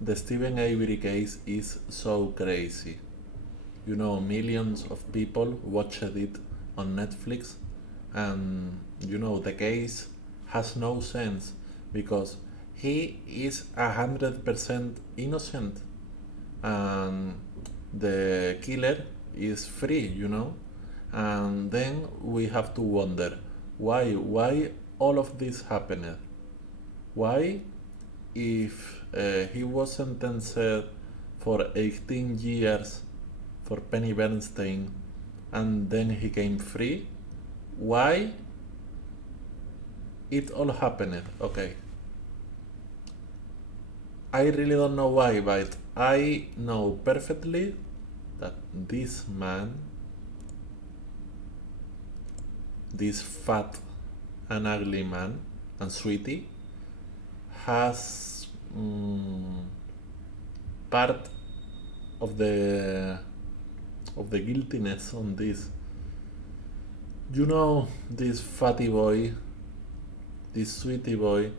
the Stephen Avery case is so crazy. You know, millions of people watched it on Netflix, and you know, the case has no sense because he is 100% innocent, and the killer is free, you know. And then we have to wonder why all of this happened. Why, if he was sentenced for 18 years for Penny Bernstein and then he came free, why it all happened? Okay, I really don't know why, but I know perfectly that this man, this fat and ugly man and sweetie, has part of the guiltiness on this. You know, this fatty boy, this sweetie boy,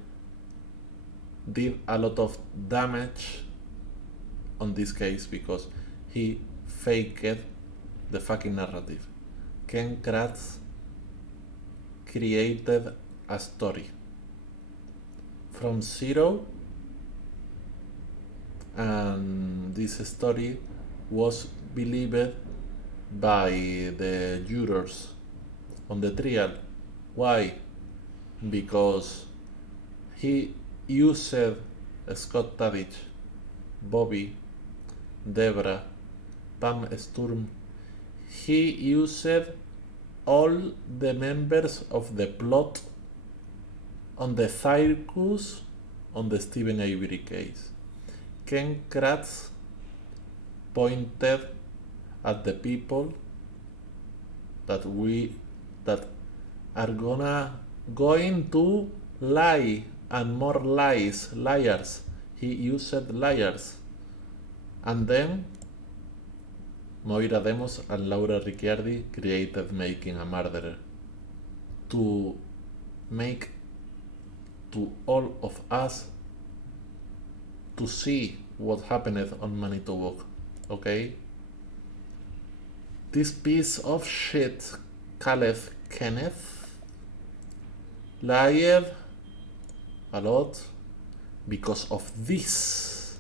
did a lot of damage on this case because he faked the fucking narrative. Ken Kratz created a story from zero, and this story was believed by the jurors on the trial. Why? Because he used Scott Tadich, Bobby, Debra, Pam Sturm. He used all the members of the plot on the circus on the Stephen Avery case. Ken Kratz pointed at the people that are going to lie, and more liars. He used liars. And then Moira Demos and Laura Ricciardi created Making a Murderer to make to all of us to see what happened on Manitowoc, okay? This piece of shit, Caleb Kenneth, lied a lot because of this.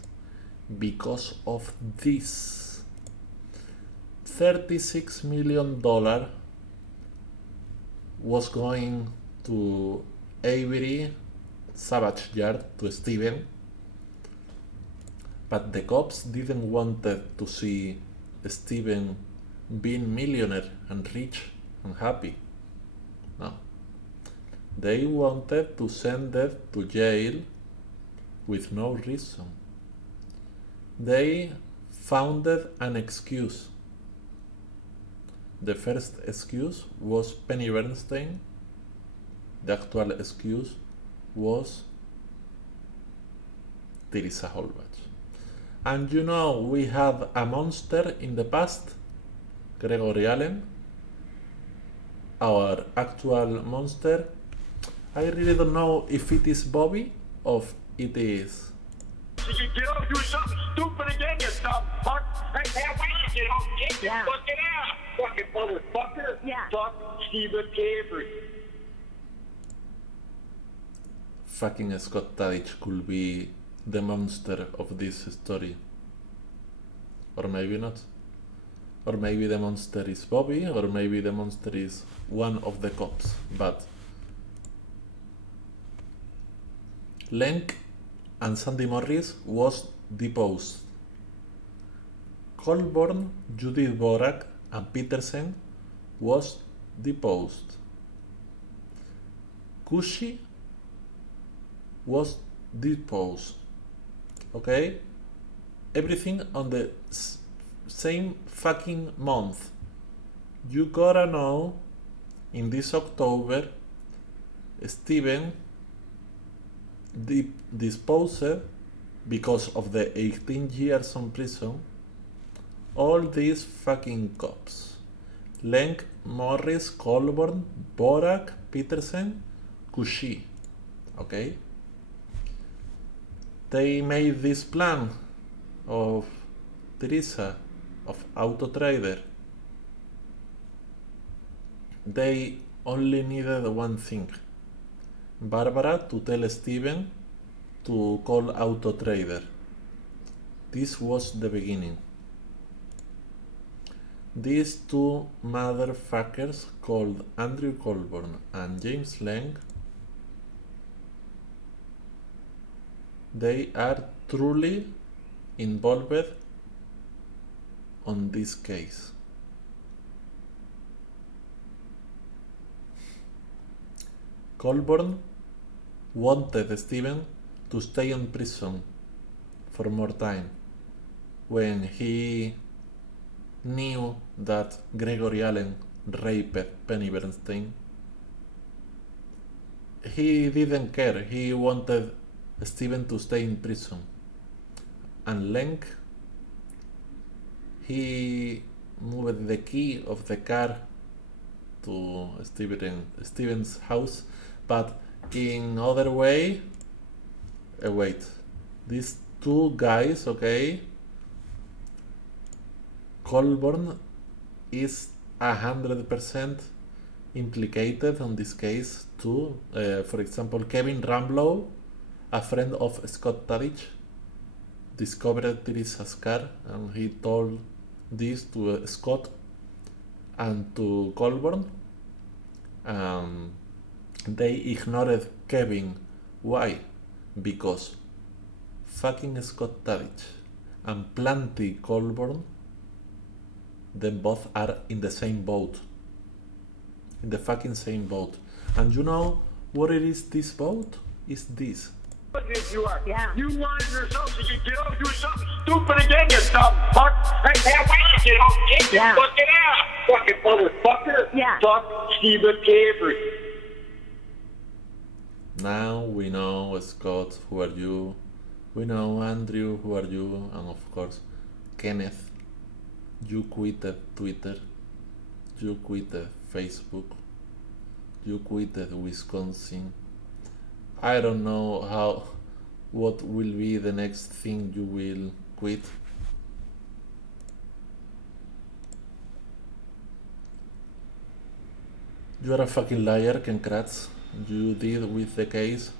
$36 million was going to Avery Savage Yard, to Steven, but the cops didn't want to see Steven being millionaire and rich and happy. No. They wanted to send it to jail with no reason. They found an excuse. The first excuse was Penny Bernstein. The actual excuse was Teresa Holbach. And you know, we had a monster in the past, Gregory Allen. Our actual monster, I really don't know if it is Bobby or it is... You get up, do something stupid again, you dumb fuck. You know, get your fucking ass, fucking motherfucker. Yeah. Fuck Stephen Avery. Fucking Scott Tadich could be the monster of this story. Or maybe not. Or maybe the monster is Bobby, or maybe the monster is one of the cops. But Lenk and Sandy Morris was deposed. Colborn, Judith Borak, and Peterson was deposed. Cushy was deposed. Okay? Everything on the same fucking month. You gotta know, in this October, Steven disposed, because of the 18 years in prison, all these fucking cops. Lenk, Morris, Colborn, Borak, Peterson, Cushy. Okay? they made this plan of Teresa, of AutoTrader. They only needed one thing: Barbara to tell Steven to call AutoTrader. This was the beginning. These two motherfuckers called Andrew Colborn and James Lang, they are truly involved on this case. Colborn wanted Steven to stay in prison for more time when he knew that Gregory Allen raped Penny Bernstein. He didn't care, he wanted Steven to stay in prison. And Lenk, he moved the key of the car to Steven's house, but in other way, wait, these two guys, okay, Colborn is 100% implicated on this case too. For example, Kevin Ramlow, a friend of Scott Tadich, discovered Teresa's car and he told this to Scott and to Colborn. They ignored Kevin. Why? Because fucking Scott Tadich and Planty Colborn, they both are in the same boat. In the fucking same boat. And you know what it is, this boat? Is this. You are. Yeah. You lied to yourself so you get out doing something stupid again, you dumb fuck. Hey, now wait, you know, get Yeah. your fucking out. Fucking motherfucker. Yeah. Fuck Stephen Avery. Now we know Scott, who are you? We know Andrew, who are you? And of course, Kenneth, you quitted Twitter, you quitted Facebook, you quitted Wisconsin. I don't know what will be the next thing you will quit. You are a fucking liar, Ken Kratz. You did with the case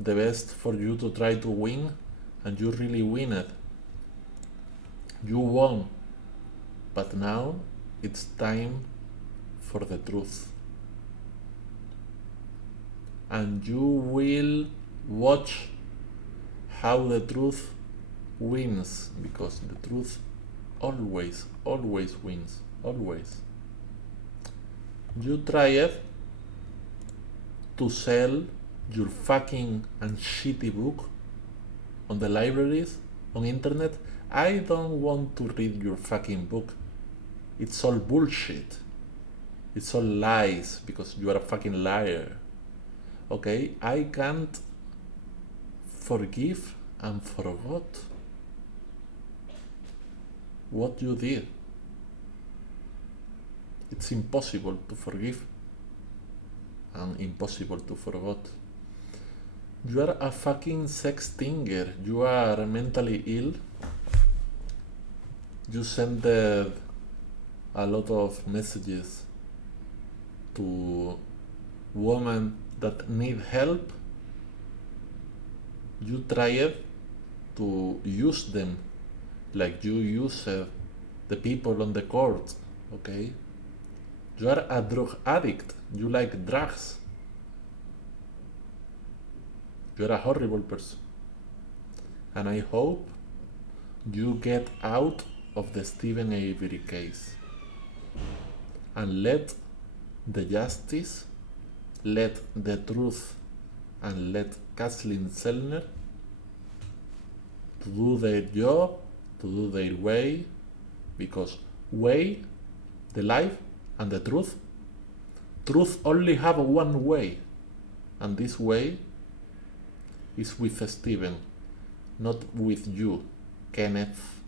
the best for you to try to win, and you really win it. You won. But now it's time for the truth. And you will watch how the truth wins, because the truth always wins. Always. You tried to sell your fucking and shitty book on the libraries, on internet. I don't want to read your fucking book. It's all bullshit. It's all lies, because you are a fucking liar. Okay, I can't forgive and forgot what you did. It's impossible to forgive and impossible to forget. You are a fucking sex stinger. You are mentally ill. You sent a lot of messages to women that need help. You tried to use them like you used the people on the court, okay? You are a drug addict. You like drugs. You are a horrible person. And I hope you get out of the Stephen Avery case. And let the justice, let the truth, and let Kathleen Zellner to do their job, to do their way, because way, the life, and the truth only have one way, and this way is with Stephen, not with you, Kenneth.